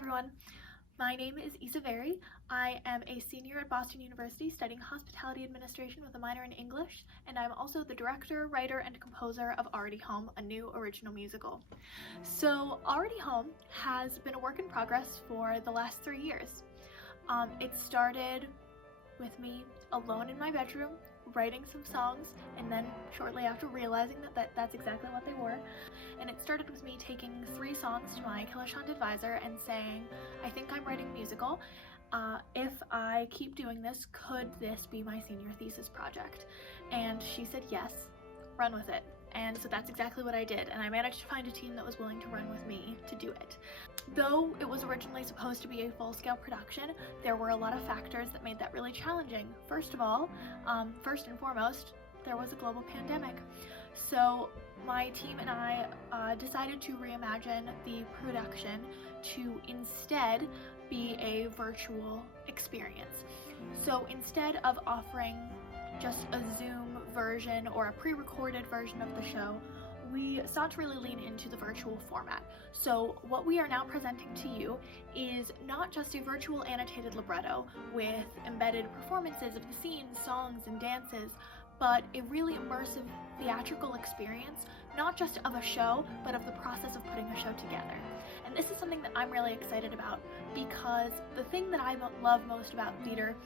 everyone, my name is Isa Very. I am a senior at Boston University studying hospitality administration with a minor in English, and I'm also the director, writer, and composer of Already Home, a new original musical. So Already Home has been a work in progress for the last 3 years. It started with me alone in my bedroom, writing some songs, and then shortly after realizing that that's exactly what they were. And it started with me taking 3 songs to my Kilashant advisor and saying, I think I'm writing a musical. If I keep doing this, could this be my senior thesis project? And she said yes, run with it. And so that's exactly what I did, and I managed to find a team that was willing to run with me to do it. Though it was originally supposed to be a full-scale production, there were a lot of factors that made that really challenging. First of all, first and foremost, there was a global pandemic. So my team and I decided to reimagine the production to instead be a virtual experience. So instead of offering just a Zoom version or a pre-recorded version of the show, we sought to really lean into the virtual format. So what we are now presenting to you is not just a virtual annotated libretto with embedded performances of the scenes, songs, and dances, but a really immersive theatrical experience, not just of a show, but of the process of putting a show together. And this is something that I'm really excited about, because the thing that I love most about theater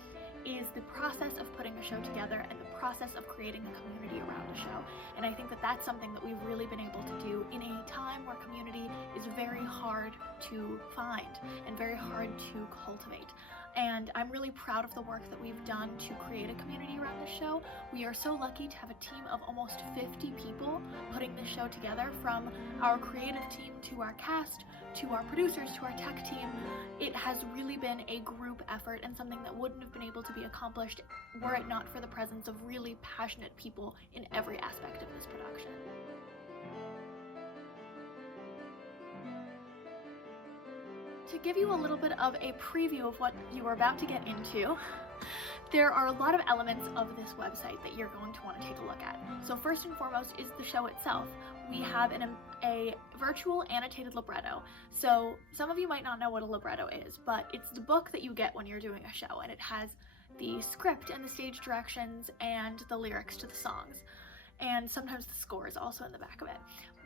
is the process of putting a show together and the process of creating a community around a show. And I think that that's something that we've really been able to do in a time where community is very hard to find and very hard to cultivate. And I'm really proud of the work that we've done to create a community around the show. We are so lucky to have a team of almost 50 people putting this show together, from our creative team to our cast, to our producers, to our tech team. It has really been a group effort and something that wouldn't have been able to be accomplished were it not for the presence of really passionate people in every aspect of this production. To give you a little bit of a preview of what you are about to get into, there are a lot of elements of this website that you're going to want to take a look at. So first and foremost is the show itself. We have a virtual annotated libretto. So some of you might not know what a libretto is, but it's the book that you get when you're doing a show, and it has the script and the stage directions and the lyrics to the songs. And sometimes the score is also in the back of it.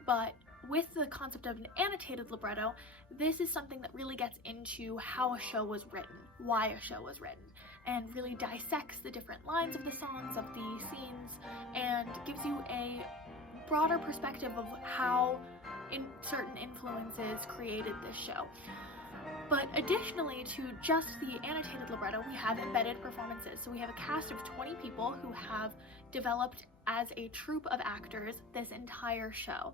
But with the concept of an annotated libretto, this is something that really gets into how a show was written, why a show was written, and really dissects the different lines of the songs, of the scenes, and gives you a broader perspective of how certain influences created this show. But additionally to just the annotated libretto, we have embedded performances. So we have a cast of 20 people who have developed as a troupe of actors this entire show.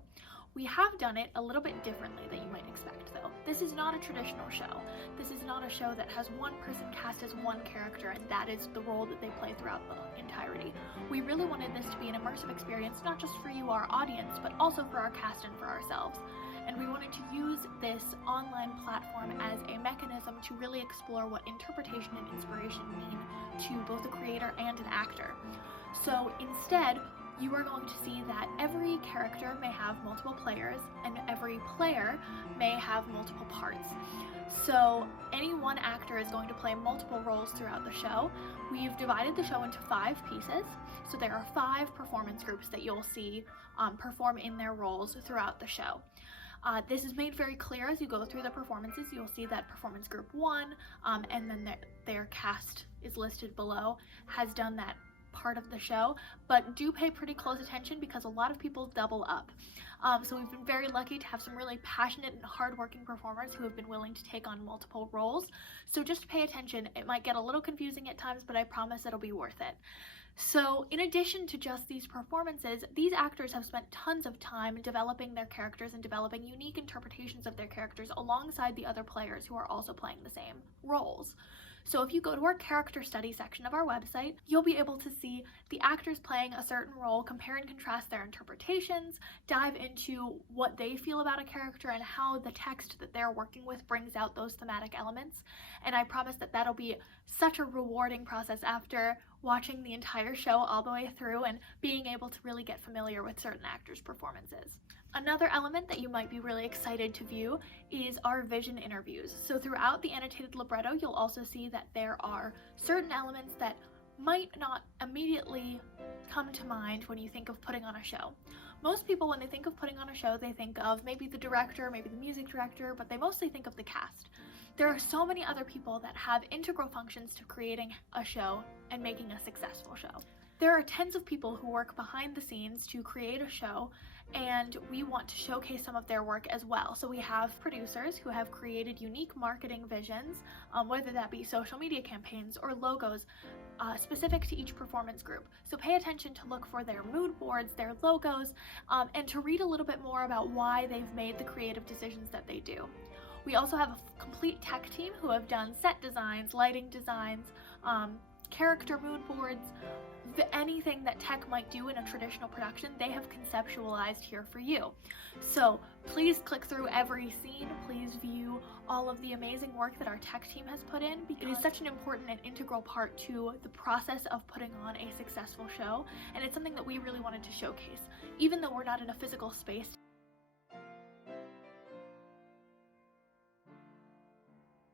We have done it a little bit differently than you might expect, though. This is not a traditional show. This is not a show that has one person cast as one character and that is the role that they play throughout the entirety. We really wanted this to be an immersive experience, not just for you, our audience, but also for our cast and for ourselves. And we wanted to use this online platform as a mechanism to really explore what interpretation and inspiration mean to both a creator and an actor. So instead, you are going to see that every character may have multiple players and every player may have multiple parts. So any one actor is going to play multiple roles throughout the show. We've divided the show into 5 pieces. So there are 5 performance groups that you'll see perform in their roles throughout the show. This is made very clear as you go through the performances. You'll see that performance group 1, and then their cast is listed below, has done that part of the show, but do pay pretty close attention because a lot of people double up. So we've been very lucky to have some really passionate and hardworking performers who have been willing to take on multiple roles. So just pay attention. It might get a little confusing at times, but I promise it'll be worth it. So in addition to just these performances, these actors have spent tons of time developing their characters and developing unique interpretations of their characters alongside the other players who are also playing the same roles. So if you go to our character study section of our website, you'll be able to see the actors playing a certain role, compare and contrast their interpretations, dive into what they feel about a character and how the text that they're working with brings out those thematic elements. And I promise that that'll be such a rewarding process after watching the entire show all the way through and being able to really get familiar with certain actors' performances. Another element that you might be really excited to view is our vision interviews. So throughout the annotated libretto, you'll also see that there are certain elements that might not immediately come to mind when you think of putting on a show. Most people, when they think of putting on a show, they think of maybe the director, maybe the music director, but they mostly think of the cast. There are so many other people that have integral functions to creating a show and making a successful show. There are tens of people who work behind the scenes to create a show, and we want to showcase some of their work as well. So we have producers who have created unique marketing visions, whether that be social media campaigns or logos specific to each performance group. So pay attention to look for their mood boards, their logos, and to read a little bit more about why they've made the creative decisions that they do. We also have a complete tech team who have done set designs, lighting designs, character mood boards, anything that tech might do in a traditional production, they have conceptualized here for you. So please click through every scene, please view all of the amazing work that our tech team has put in, because it is such an important and integral part to the process of putting on a successful show, and it's something that we really wanted to showcase, even though we're not in a physical space.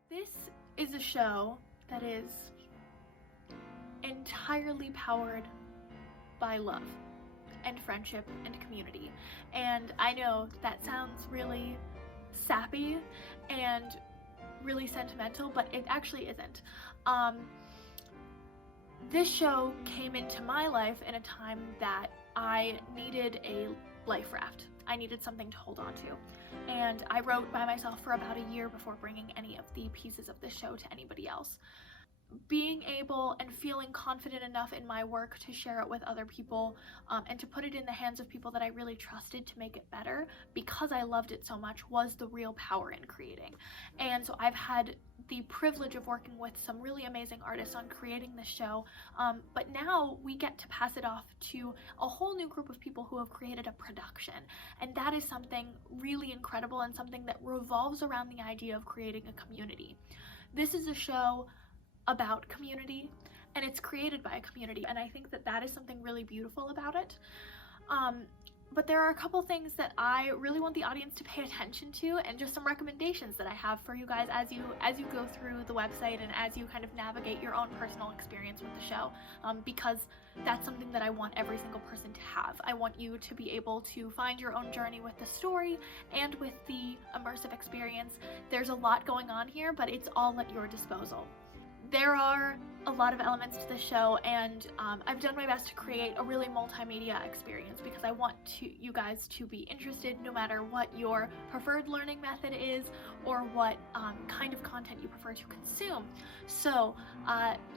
This is a show that is entirely powered by love and friendship and community. And I know that sounds really sappy and really sentimental, but it actually isn't. This show came into my life in a time that I needed a life raft. I needed something to hold on to. And I wrote by myself for about a year before bringing any of the pieces of the show to anybody else. Being able and feeling confident enough in my work to share it with other people and to put it in the hands of people that I really trusted to make it better because I loved it so much was the real power in creating. And so I've had the privilege of working with some really amazing artists on creating this show, but now we get to pass it off to a whole new group of people who have created a production, and that is something really incredible and something that revolves around the idea of creating a community. This is a show about community, and it's created by a community, and I think that that is something really beautiful about it. But there are a couple things that I really want the audience to pay attention to, and just some recommendations that I have for you guys as you go through the website and as you kind of navigate your own personal experience with the show, because that's something that I want every single person to have. I want you to be able to find your own journey with the story and with the immersive experience. There's a lot going on here, but it's all at your disposal. There are a lot of elements to the show, and I've done my best to create a really multimedia experience because I want you guys to be interested no matter what your preferred learning method is or what kind of content you prefer to consume. So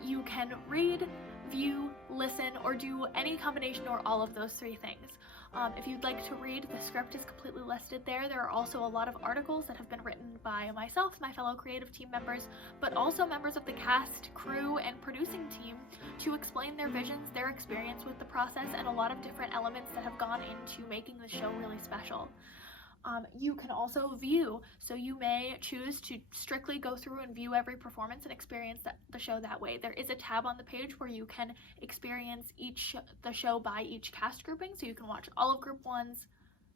you can read, view, listen, or do any combination or all of those three things. If you'd like to read, the script is completely listed there. There are also a lot of articles that have been written by myself, my fellow creative team members, but also members of the cast, crew, and producing team to explain their visions, their experience with the process, and a lot of different elements that have gone into making the show really special. You can also view, so you may choose to strictly go through and view every performance and experience the show that way. There is a tab on the page where you can experience the show by each cast grouping, so you can watch all of Group 1's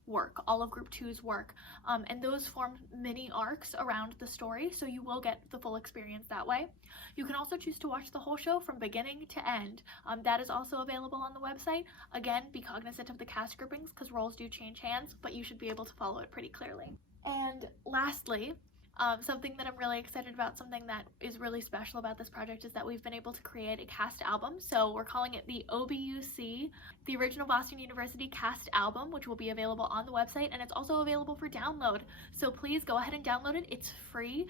work, all of Group 2's work, and those form mini arcs around the story, so you will get the full experience that way. You can also choose to watch the whole show from beginning to end. That is also available on the website. Again, be cognizant of the cast groupings because roles do change hands, but you should be able to follow it pretty clearly. And lastly, something that I'm really excited about, something that is really special about this project, is that we've been able to create a cast album. So we're calling it the OBUC, the Original Boston University Cast Album, which will be available on the website, and it's also available for download. So please go ahead and download it. It's free,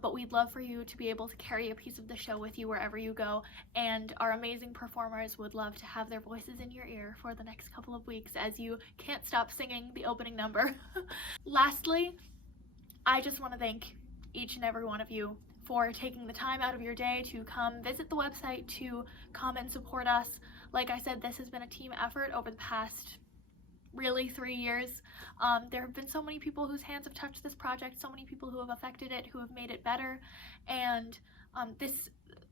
but we'd love for you to be able to carry a piece of the show with you wherever you go, and our amazing performers would love to have their voices in your ear for the next couple of weeks as you can't stop singing the opening number. Lastly, I just want to thank each and every one of you for taking the time out of your day to come visit the website, to come and support us. Like I said, this has been a team effort over the past really 3 years. There have been so many people whose hands have touched this project, so many people who have affected it, who have made it better, and this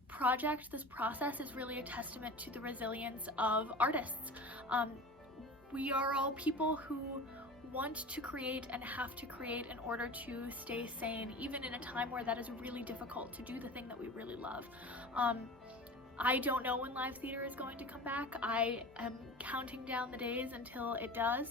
project, this process is really a testament to the resilience of artists. We are all people who want to create and have to create in order to stay sane, even in a time where that is really difficult to do the thing that we really love. I don't know when live theater is going to come back. I am counting down the days until it does,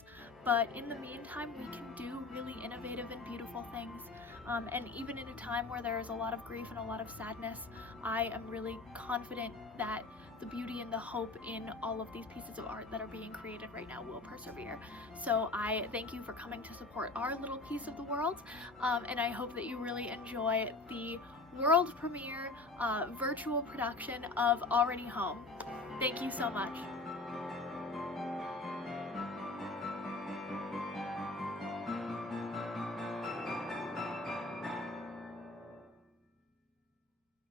but in the meantime, we can do really innovative and beautiful things. And even in a time where there is a lot of grief and a lot of sadness, I am really confident that the beauty and the hope in all of these pieces of art that are being created right now will persevere. So I thank you for coming to support our little piece of the world, and I hope that you really enjoy the world premiere virtual production of Already Home. Thank you so much.